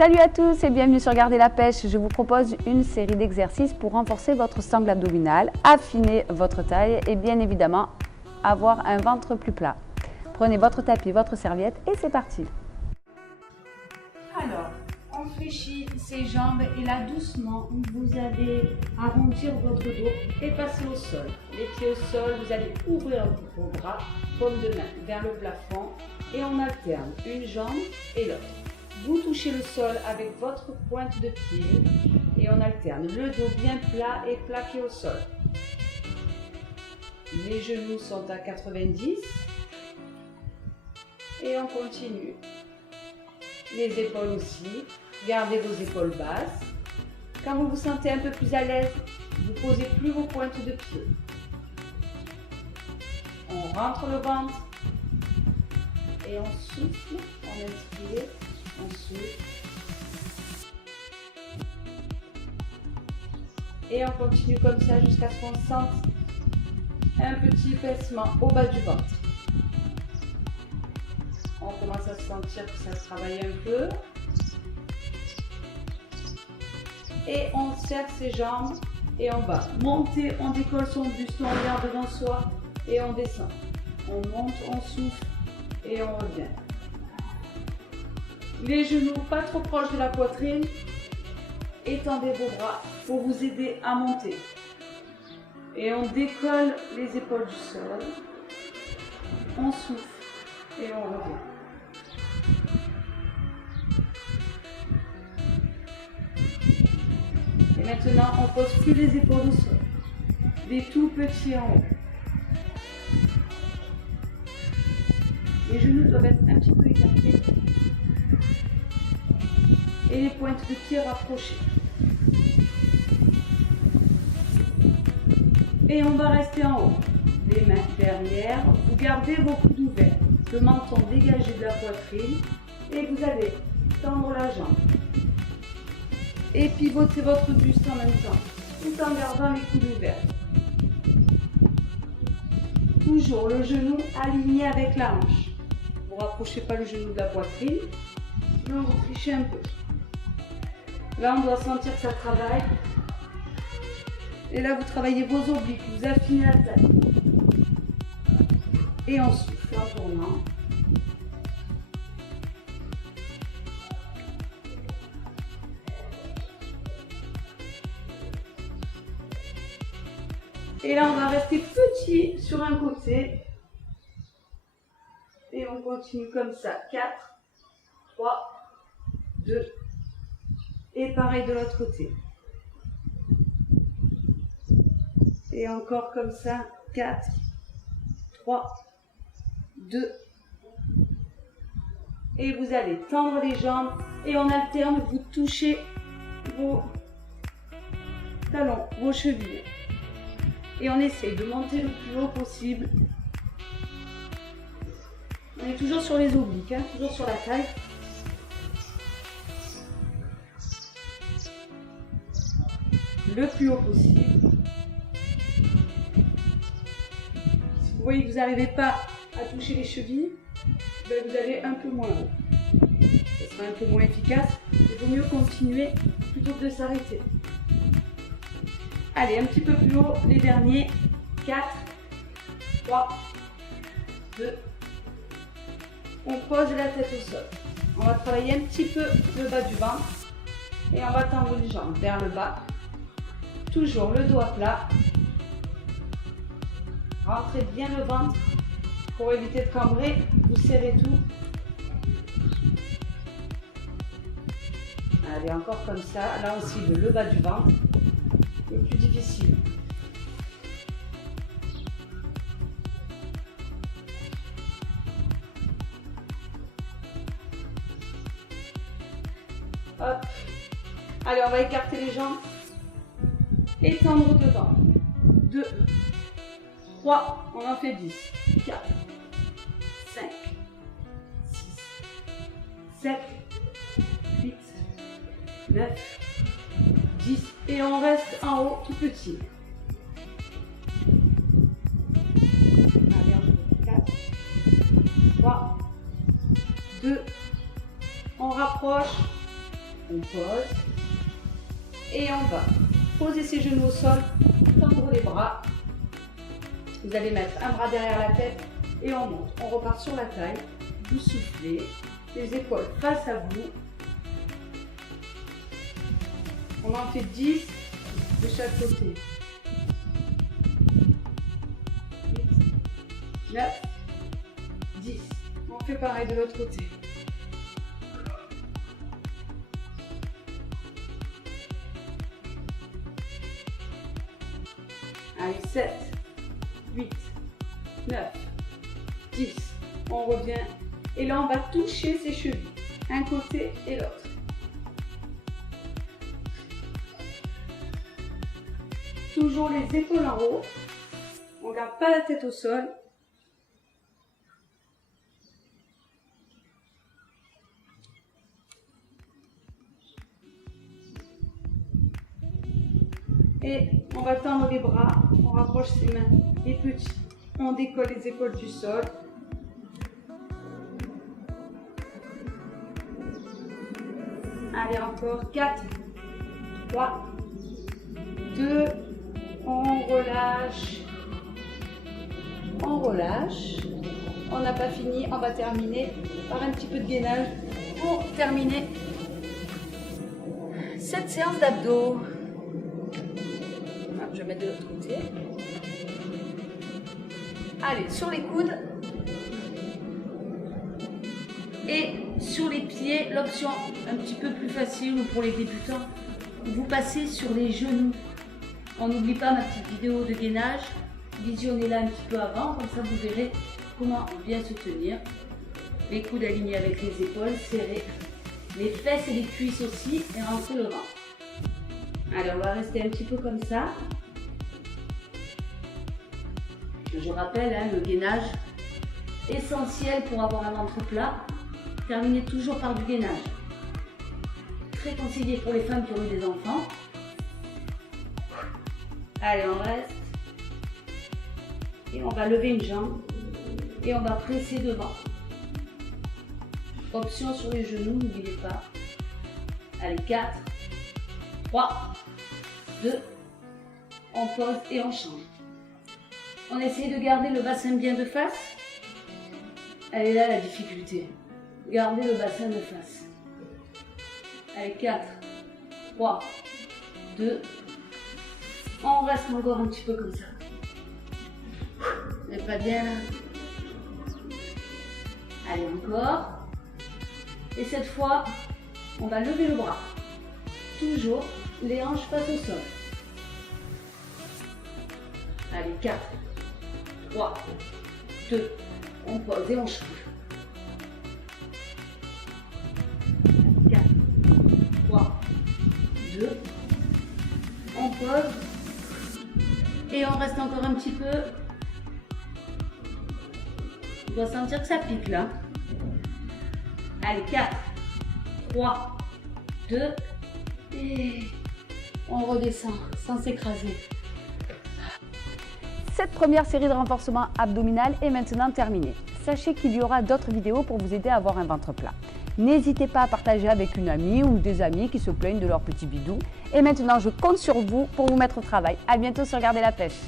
Salut à tous et bienvenue sur Garder la pêche. Je vous propose une série d'exercices pour renforcer votre sangle abdominale, affiner votre taille et bien évidemment avoir un ventre plus plat. Prenez votre tapis, votre serviette et c'est parti. Alors, on fléchit ses jambes et là doucement, vous allez arrondir votre dos et passer au sol. Les pieds au sol, vous allez ouvrir vos bras, paume de main vers le plafond et on alterne une jambe et l'autre. Vous touchez le sol avec votre pointe de pied et on alterne le dos bien plat et plaqué au sol. Les genoux sont à 90 et on continue. Les épaules aussi, gardez vos épaules basses. Quand vous vous sentez un peu plus à l'aise, vous posez plus vos pointes de pied. On rentre le ventre et on souffle, on inspire. Ensuite. Et on continue comme ça jusqu'à ce qu'on sente un petit pincement au bas du ventre. On commence à sentir que ça travaille un peu. Et on serre ses jambes et on va monter, on décolle son buste, on regarde devant soi et on descend. On monte, on souffle et on revient. Les genoux pas trop proches de la poitrine. Étendez vos bras pour vous aider à monter. Et on décolle les épaules du sol. On souffle et on revient. Et maintenant, on pose plus les épaules au sol. Les tout petits en haut. Les genoux doivent être un petit peu écartés. Et les pointes de pied rapprochées. Et on va rester en haut. Les mains derrière. Vous gardez vos coudes ouverts. Le menton dégagé de la poitrine. Et vous allez tendre la jambe. Et pivoter votre buste en même temps. Tout en gardant les coudes ouverts. Toujours le genou aligné avec la hanche. Vous ne rapprochez pas le genou de la poitrine. Sinon vous trichez un peu. Là, on doit sentir que ça travaille. Et là, vous travaillez vos obliques, vous affinez la taille. Et on souffle en tournant. Et là, on va rester petit sur un côté. Et on continue comme ça. 4, 3, 2, et pareil de l'autre côté. Et encore comme ça, 4, 3, 2. Et vous allez tendre les jambes et on alterne, vous touchez vos talons, vos chevilles. Et on essaye de monter le plus haut possible. On est toujours sur les obliques, hein, toujours sur la taille. Le plus haut possible. Si vous voyez que vous n'arrivez pas à toucher les chevilles, ben vous allez un peu moins haut. Ça sera un peu moins efficace. Il vaut mieux continuer plutôt que de s'arrêter. Allez, un petit peu plus haut, les derniers. 4, 3, 2. On pose la tête au sol. On va travailler un petit peu le bas du ventre. Et on va tendre les jambes vers le bas. Toujours le dos à plat. Rentrez bien le ventre pour éviter de cambrer. Vous serrez tout. Allez, encore comme ça. Là aussi, le bas du ventre. Le plus difficile. Hop. Allez, on va écarter les jambes. Étendre devant. 2, 3, on en fait 10. 4, 5, 6, 7, 8, 9, 10. Et on reste en haut tout petit. Allez, on fait 4, 3, 2, on rapproche On pose. Et on va poser ses genoux au sol, tendre les bras. Vous allez mettre un bras derrière la tête et on monte. On repart sur la taille. Vous soufflez. Les épaules face à vous. On en fait 10 de chaque côté. 8, 9, 10. On fait pareil de l'autre côté. Allez, 7, 8, 9, 10. On revient. Et là, on va toucher ses chevilles. Un côté et l'autre. Toujours les épaules en haut. On ne garde pas la tête au sol. Et on va tendre les bras, on rapproche ses mains, les petits. On décolle les épaules du sol. Allez, encore 4, 3, 2, on relâche. On relâche. On n'a pas fini, on va terminer par un petit peu de gainage pour terminer cette séance d'abdos. Je vais mettre de l'autre côté. Allez, sur les coudes. Et sur les pieds, l'option un petit peu plus facile pour les débutants, vous passez sur les genoux. On n'oublie pas ma petite vidéo de gainage. Visionnez-la un petit peu avant, comme ça vous verrez comment bien se tenir. Les coudes alignés avec les épaules, serrés. Les fesses et les cuisses aussi, et rentrer le ventre. Allez, on va rester un petit peu comme ça. Je rappelle, le gainage essentiel pour avoir un ventre plat. Terminez toujours par du gainage. Très conseillé pour les femmes qui ont eu des enfants. Allez, on reste. Et on va lever une jambe. Et on va presser devant. Option sur les genoux, n'oubliez pas. Allez, 4, 3, 2, on pose et on change. On essaye de garder le bassin bien de face. Elle est là la difficulté. Gardez le bassin de face. Allez, 4, 3, 2. On reste encore un petit peu comme ça. Vous n'êtes pas bien là? Allez, encore. Et cette fois, on va lever le bras. Toujours les hanches face au sol. Allez, 4, 3, 2, on pose et on change. 4, 3, 2, on pose et on reste encore un petit peu. On doit sentir que ça pique là. Allez, 4, 3, 2 et on redescend sans s'écraser. Cette première série de renforcement abdominal est maintenant terminée. Sachez qu'il y aura d'autres vidéos pour vous aider à avoir un ventre plat. N'hésitez pas à partager avec une amie ou des amis qui se plaignent de leur petit bidou. Et maintenant, je compte sur vous pour vous mettre au travail. À bientôt sur Gardez la pêche.